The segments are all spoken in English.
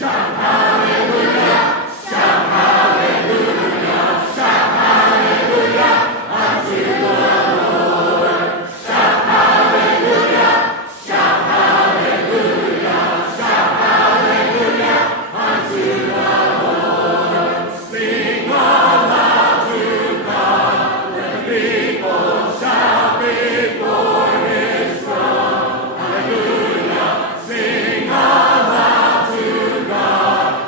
Sing aloud to God.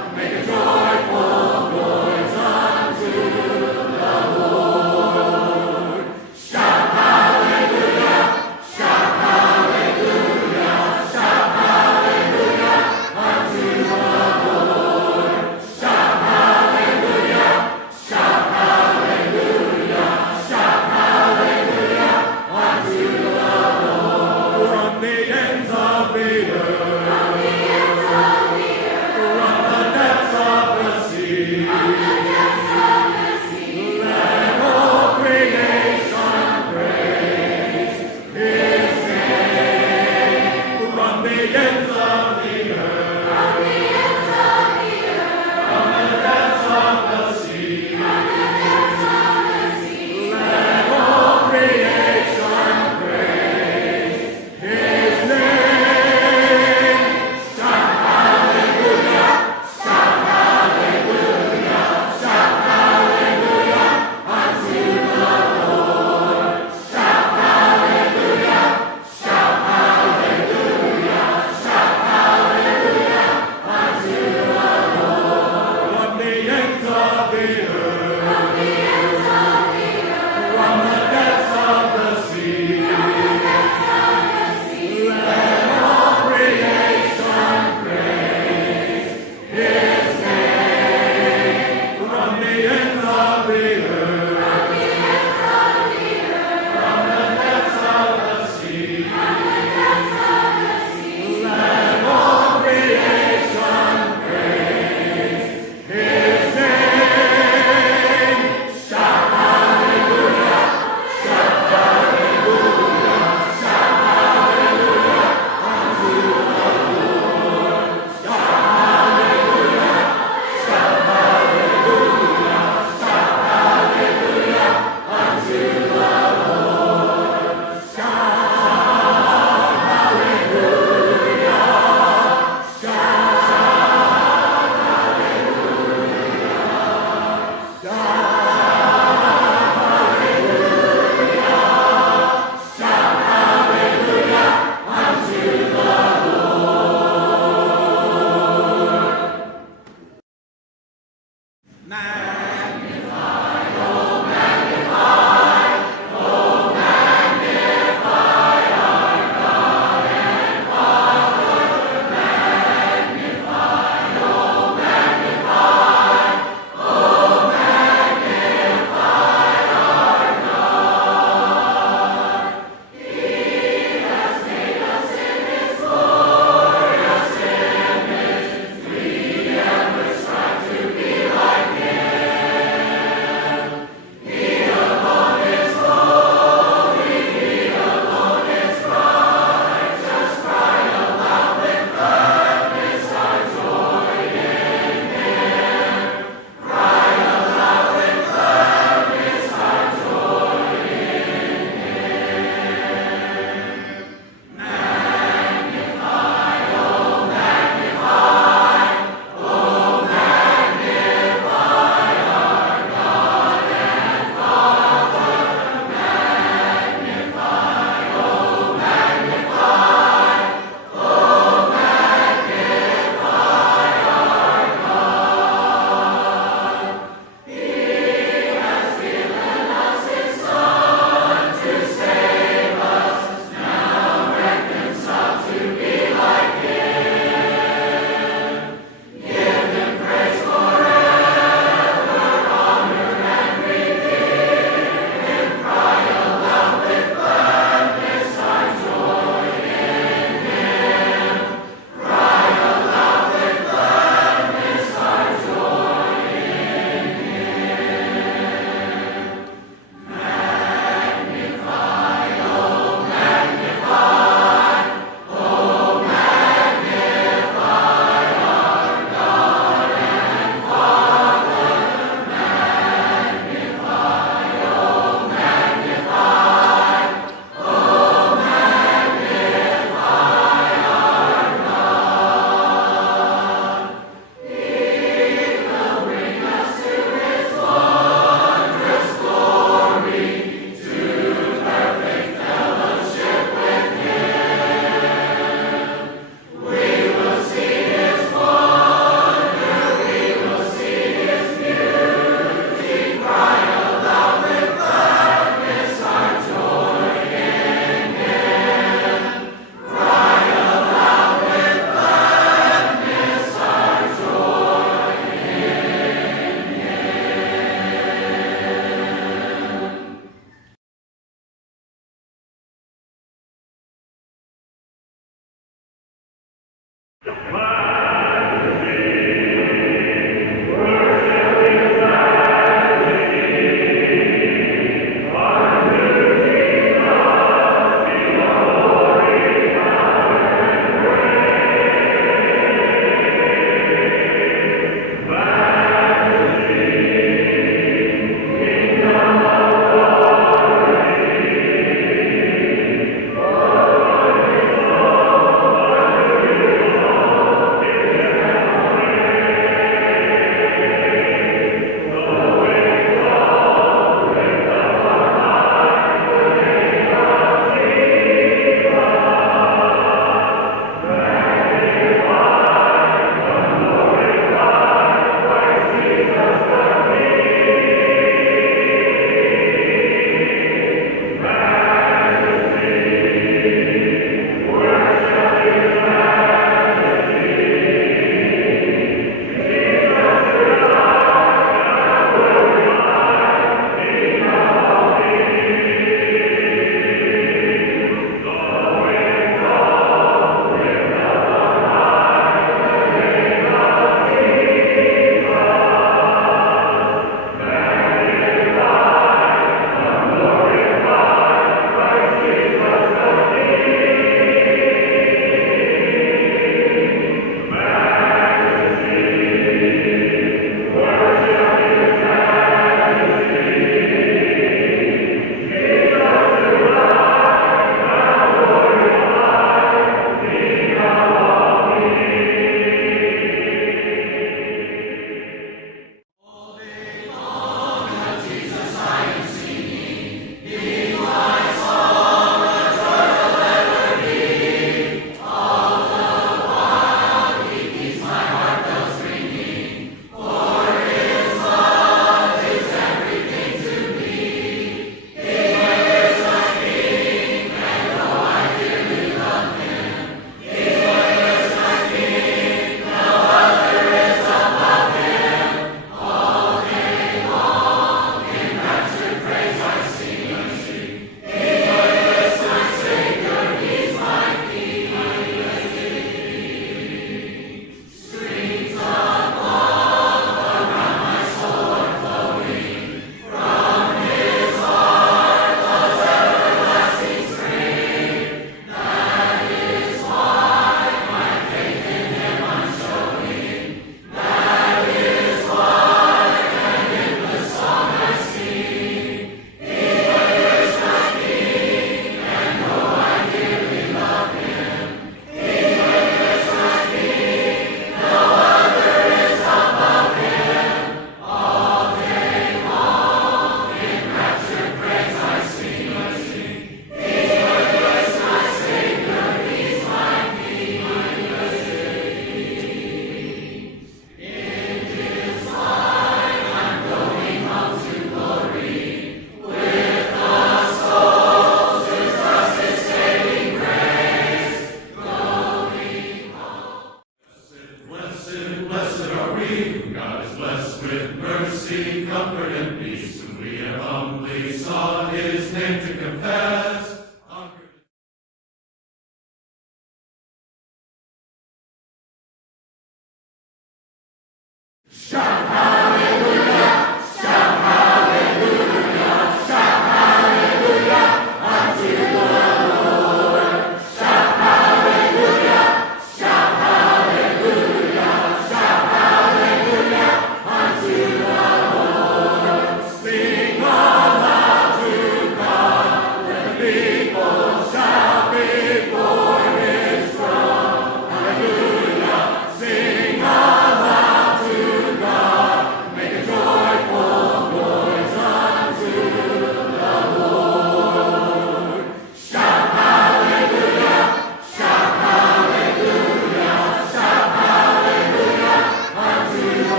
Sing aloud to God.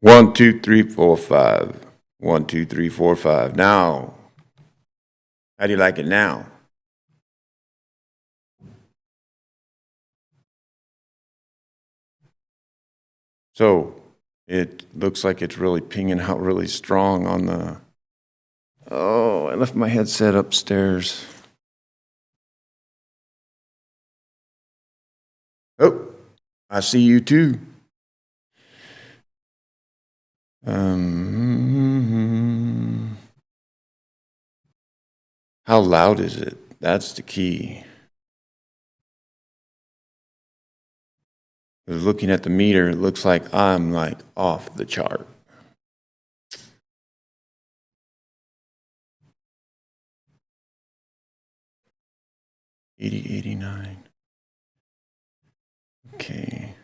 1, 2, 3, 4, 5. 1, 2, 3, 4, 5. Now, how do you like it now? So it looks like it's really pinging out really strong on the. Oh, I left my headset upstairs. Oh, I see you too. How loud is it? That's the key. Looking at the meter, it looks like I'm like off the chart. 80, 89. Okay.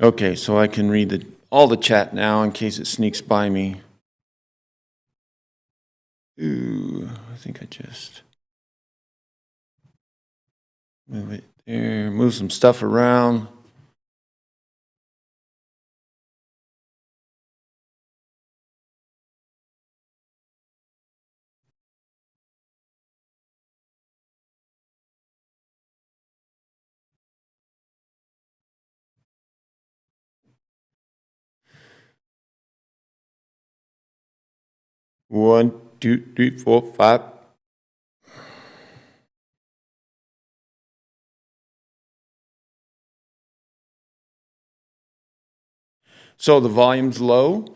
Okay, so I can read all the chat now in case it sneaks by me. Ooh, I think I just move it there, move some stuff around. One, two, three, four, five. So the volume's low.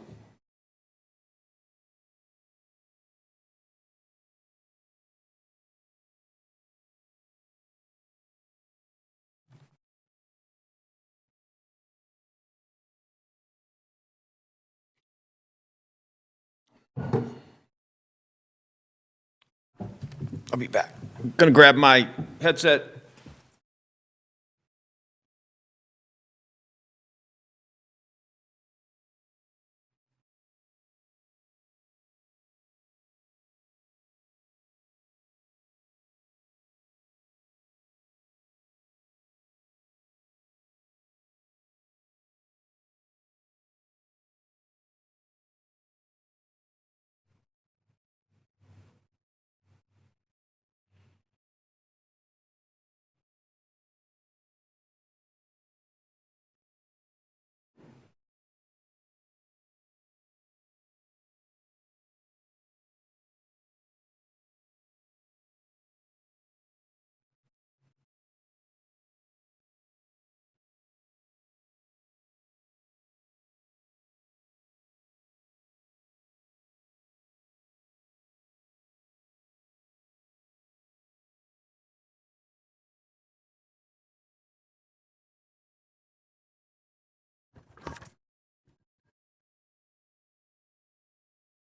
I'll be back. I'm gonna grab my headset.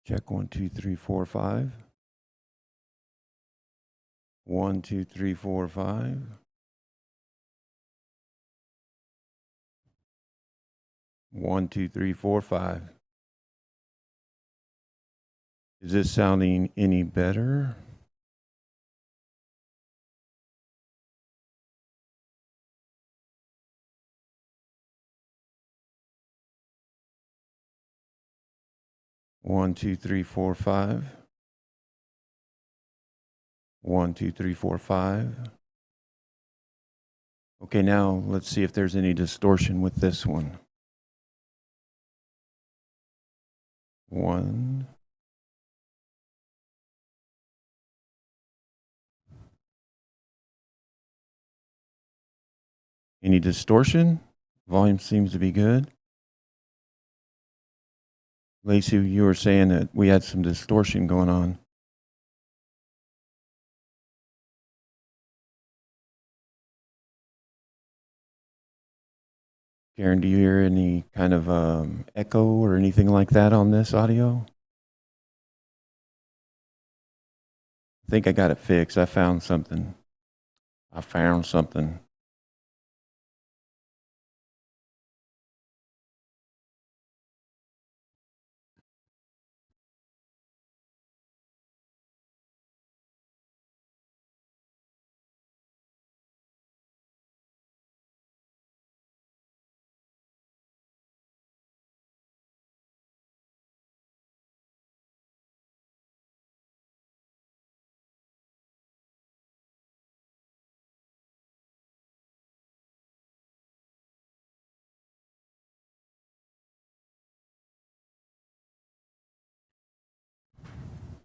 Check 1, 2, 3, 4, 5. 1, 2, 3, 4, 5. 1, 2, 3, 4, 5. Is this sounding any better? One, two, three, four, 5. 1, 2, 3, 4, 5. Okay, now let's see if there's any distortion with this one. 1. Any distortion? Volume seems to be good. Lacey, you were saying that we had some distortion going on. Karen, do you hear any kind of echo or anything like that on this audio? I think I got it fixed. I found something.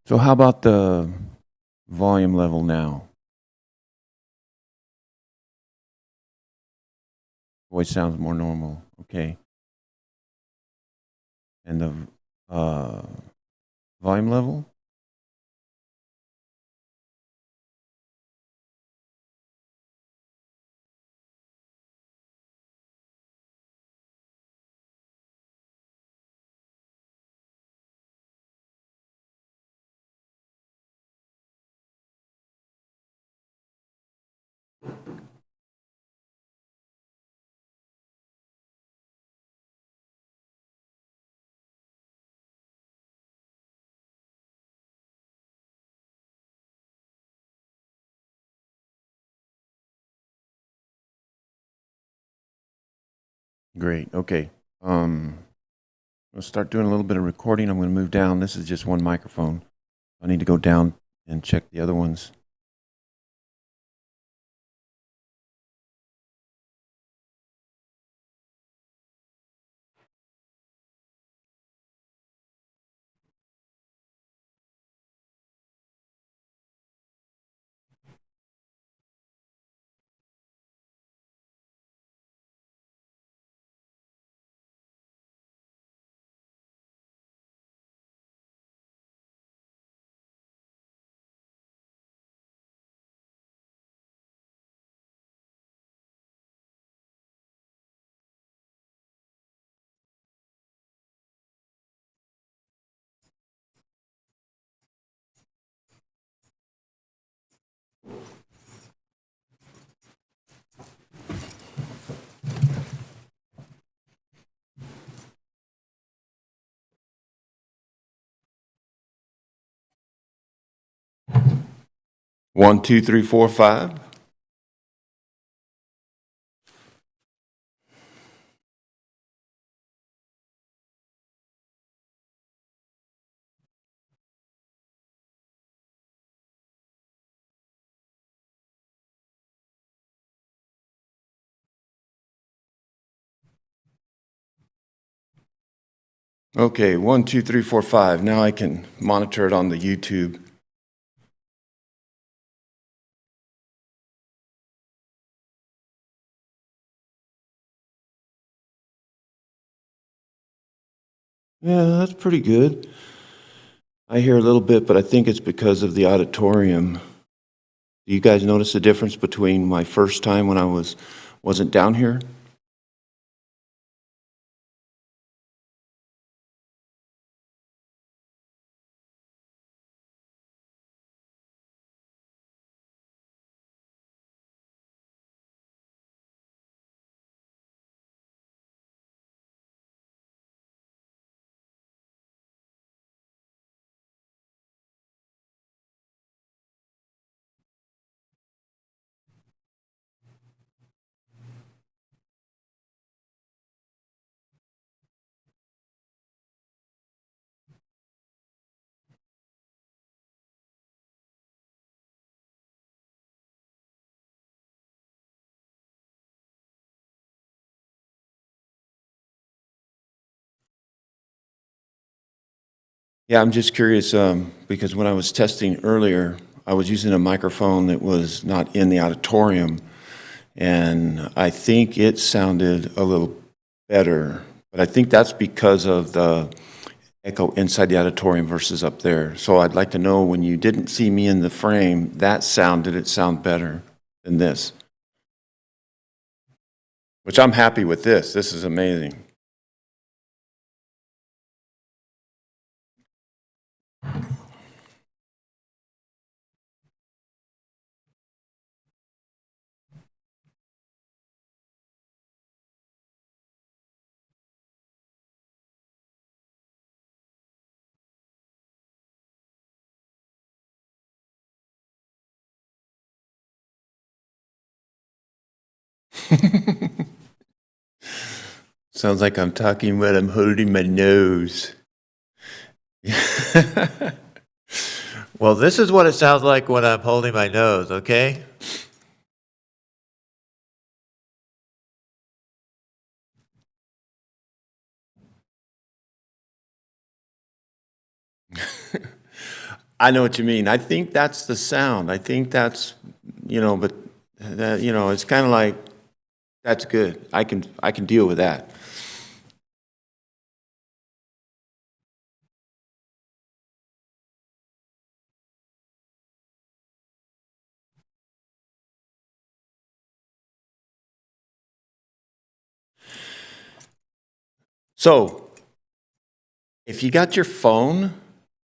So how about the volume level now? Voice sounds more normal. Okay. And the volume level? Great. Okay. I'll start doing a little bit of recording. I'm going to move down. This is just one microphone. I need to go down and check the other ones. One, two, three, four, five. Okay, one, two, three, four, five. Now I can monitor it on the YouTube. Yeah, that's pretty good. I hear a little bit, but I think it's because of the auditorium. Do you guys notice the difference between my first time when I wasn't down here? Yeah, I'm just curious because when I was testing earlier, I was using a microphone that was not in the auditorium, and I think it sounded a little better. But I think that's because of the echo inside the auditorium versus up there. So I'd like to know when you didn't see me in the frame, did it sound better than this? Which I'm happy with this. This is amazing. Sounds like I'm talking when I'm holding my nose. Well, this is what it sounds like when I'm holding my nose, okay? I know what you mean. I think that's the sound. I think that's, but that, it's kind of like that's good. I can deal with that. So, if you got your phone,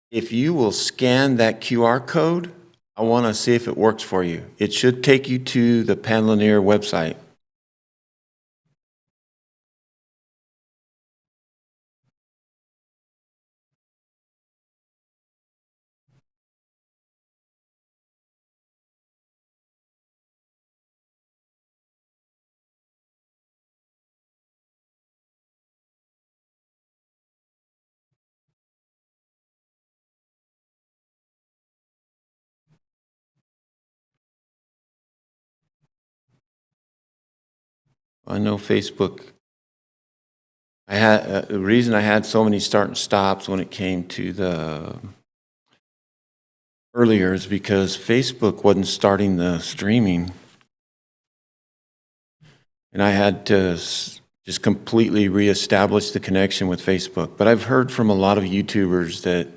if you will scan that QR code, I want to see if it works for you. It should take you to the Panlener website. I know Facebook. I had the reason I had so many start and stops when it came to the earlier is because Facebook wasn't starting the streaming, and I had to just completely reestablish the connection with Facebook. But I've heard from a lot of YouTubers that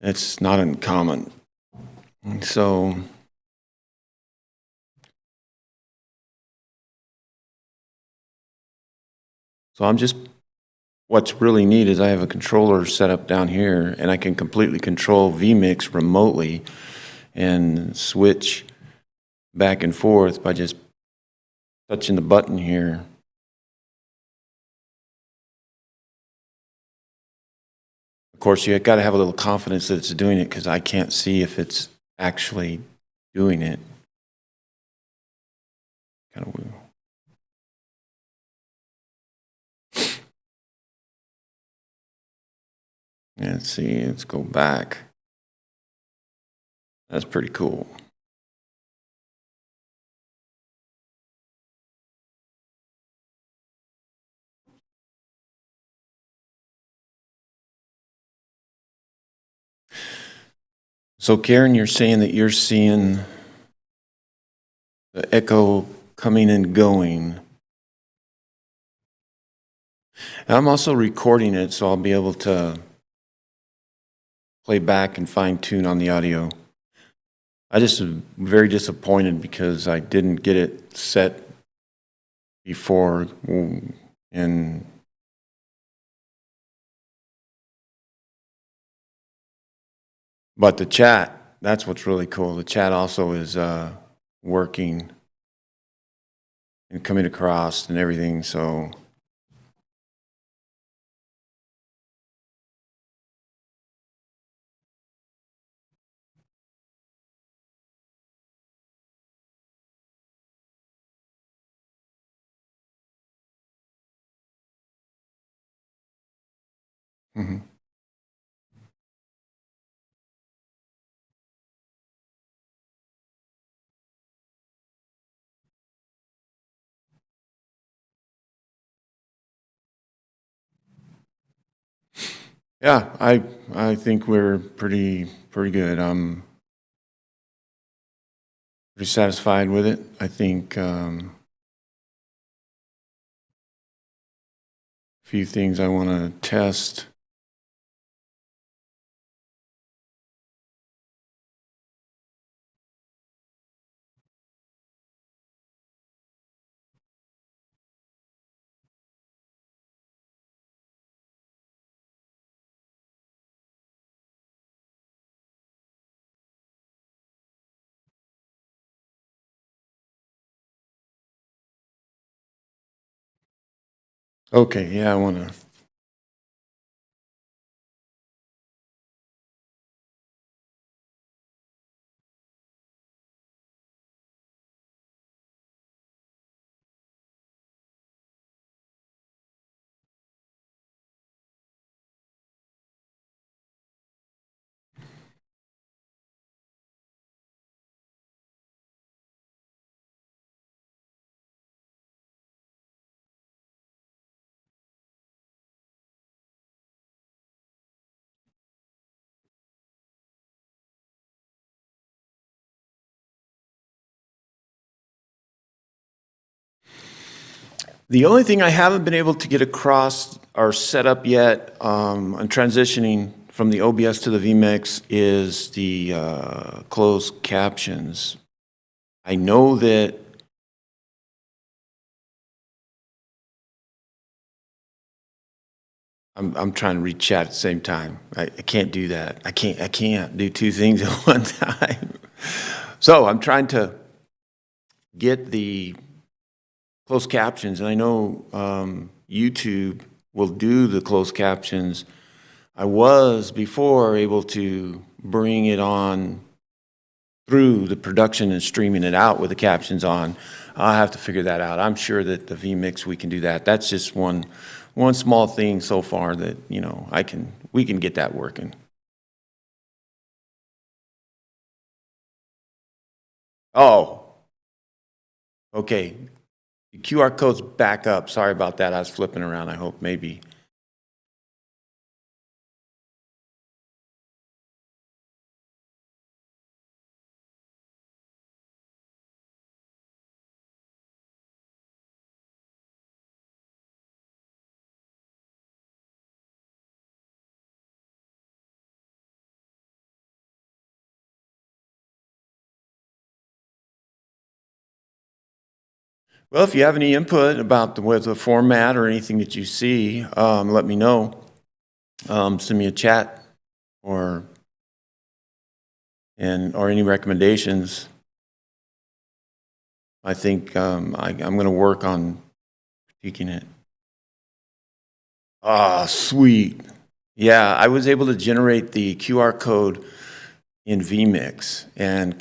it's not uncommon. And so I'm just, what's really neat is I have a controller set up down here, and I can completely control vMix remotely and switch back and forth by just touching the button here. Of course, you got to have a little confidence that it's doing it because I can't see if it's actually doing it. Kind of weird. Let's see, let's go back. That's pretty cool. So Karen, you're saying that you're seeing the echo coming and going. And I'm also recording it, so I'll be able to play back and fine tune on the audio. I just am very disappointed because I didn't get it set before, and but the chat, that's what's really cool. The chat also is working and coming across and everything, so mhm. Yeah, I think we're pretty good. I'm pretty satisfied with it. I think a few things I want to test. Okay, yeah, I want to. The only thing I haven't been able to get across or set up yet on transitioning from the OBS to the vMix is the closed captions. I know that I'm trying to read chat at the same time. I can't do that. I can't do two things at one time. So I'm trying to get the closed captions, and I know YouTube will do the closed captions. I was before able to bring it on through the production and streaming it out with the captions on. I'll have to figure that out. I'm sure that the vMix, we can do that. That's just one small thing so far that, you know, we can get that working. Oh, okay. The QR code's back up. Sorry about that. I was flipping around. I hope maybe. Well, if you have any input about the format or anything that you see, let me know. Send me a chat or any recommendations. I think I'm going to work on critiquing it. Ah, sweet. Yeah, I was able to generate the QR code in vMix and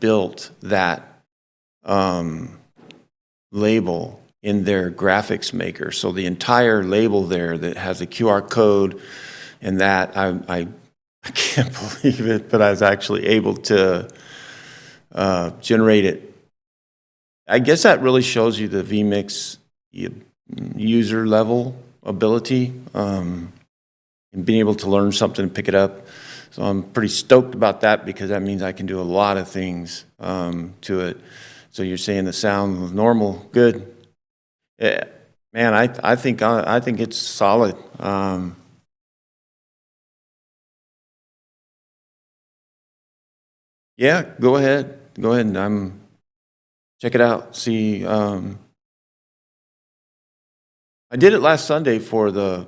built that label in their graphics maker. So the entire label there that has a QR code and that, I can't believe it, but I was actually able to generate it. I guess that really shows you the vMix user level ability and being able to learn something and pick it up. So I'm pretty stoked about that because that means I can do a lot of things to it. So you're saying the sound was normal, good. Yeah, man, I think it's solid. Yeah, go ahead and check it out. See, I did it last Sunday for the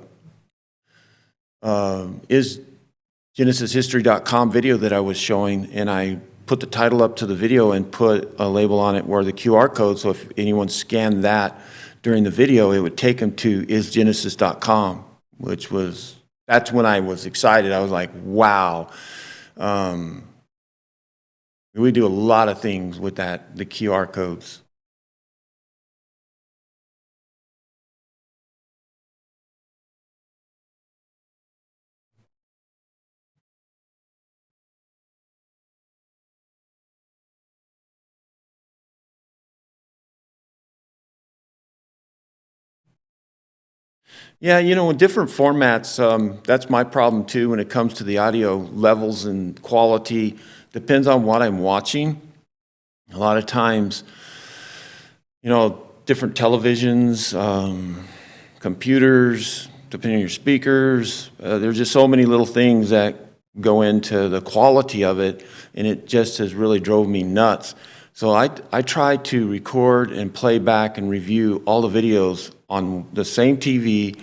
isgenesishistory.com video that I was showing, and I put the title up to the video and put a label on it where the QR code, so if anyone scanned that during the video, it would take them to isgenesis.com, that's when I was excited. I was like, wow. We do a lot of things with the QR codes. Yeah, in different formats, that's my problem too when it comes to the audio levels and quality. Depends on what I'm watching. A lot of times, different televisions, computers, depending on your speakers, there's just so many little things that go into the quality of it, and it just has really drove me nuts. So I try to record and play back and review all the videos on the same TV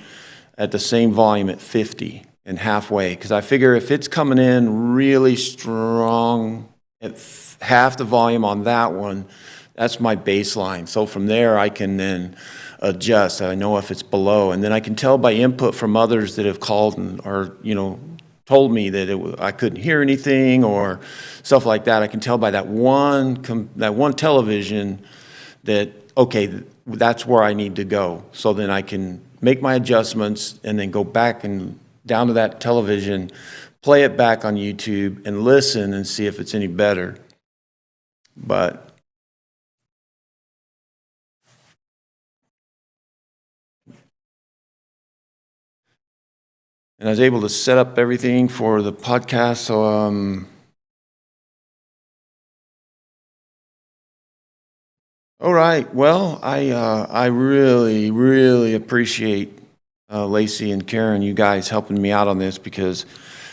at the same volume at 50 and halfway, because I figure if it's coming in really strong at half the volume on that one, that's my baseline. So from there I can then adjust. I know if it's below, and then I can tell by input from others that have called or told me that I couldn't hear anything or stuff like that. I can tell by that one television that, okay, that's where I need to go. So then I can make my adjustments and then go back and down to that television, play it back on YouTube and listen and see if it's any better. And I was able to set up everything for the podcast. So, all right. Well, I really, really appreciate Lacey and Karen, you guys helping me out on this, because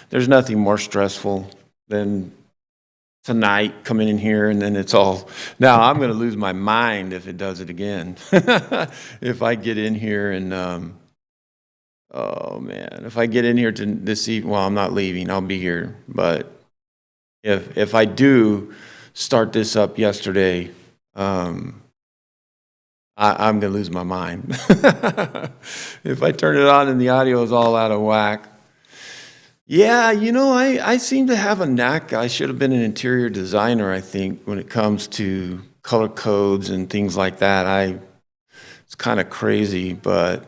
there's nothing more stressful than tonight coming in here and then it's all. Now I'm going to lose my mind if it does it again. If I get in here and. Oh man, if I get in here to this evening, well, I'm not leaving, I'll be here. But if I do start this up yesterday, I'm gonna lose my mind. If I turn it on and the audio is all out of whack. Yeah, I seem to have a knack. I should have been an interior designer, I think, when it comes to color codes and things like that. It's kind of crazy, but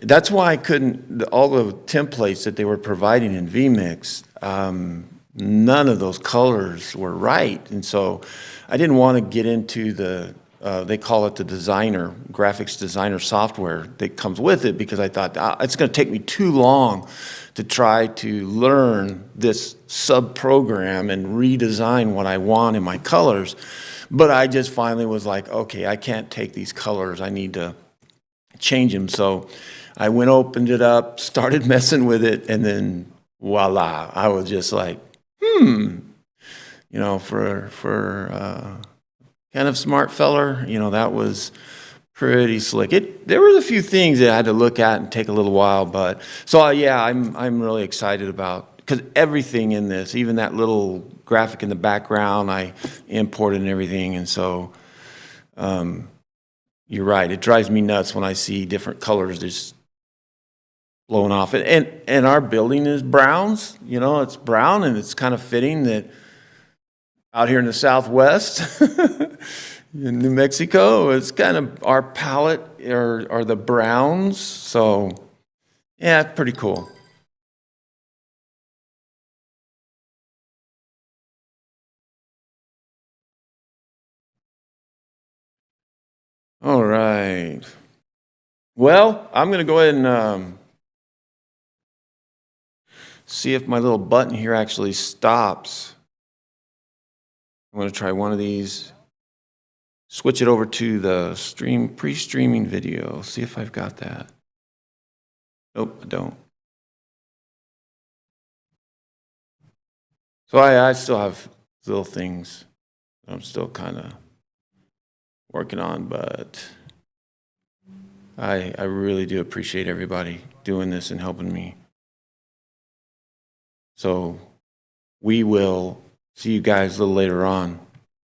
that's why I couldn't, all the templates that they were providing in vMix, none of those colors were right. And so I didn't want to get into the they call it the designer, graphics designer software that comes with it, because I thought it's going to take me too long to try to learn this sub-program and redesign what I want in my colors. But I just finally was like, okay, I can't take these colors. I need to change them. So I went, opened it up, started messing with it, and then voila, I was just like, for kind of smart feller, that was pretty slick. There was a few things that I had to look at and take a little while, but so yeah, I'm really excited about, because everything in this, even that little graphic in the background, I imported and everything, and so you're right. It drives me nuts when I see different colors just blowing off. And our building is browns. It's brown, and it's kind of fitting that out here in the Southwest, in New Mexico, it's kind of our palette are the browns. So yeah, it's pretty cool. All right. Well, I'm going to go ahead and see if my little button here actually stops. I'm going to try one of these. Switch it over to the pre-streaming video. See if I've got that. Nope, I don't. So I still have little things that I'm still kind of working on, but I really do appreciate everybody doing this and helping me. So we will see you guys a little later on,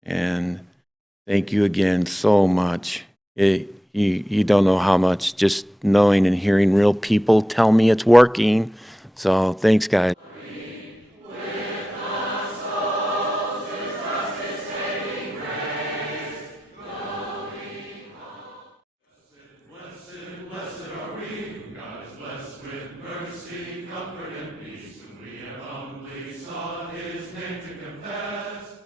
and thank you again so much. You don't know how much, just knowing and hearing real people tell me it's working. So thanks, guys. Blessed are we, whom God is blessed with mercy, comfort, and peace, and we have humbly sought his name to confess.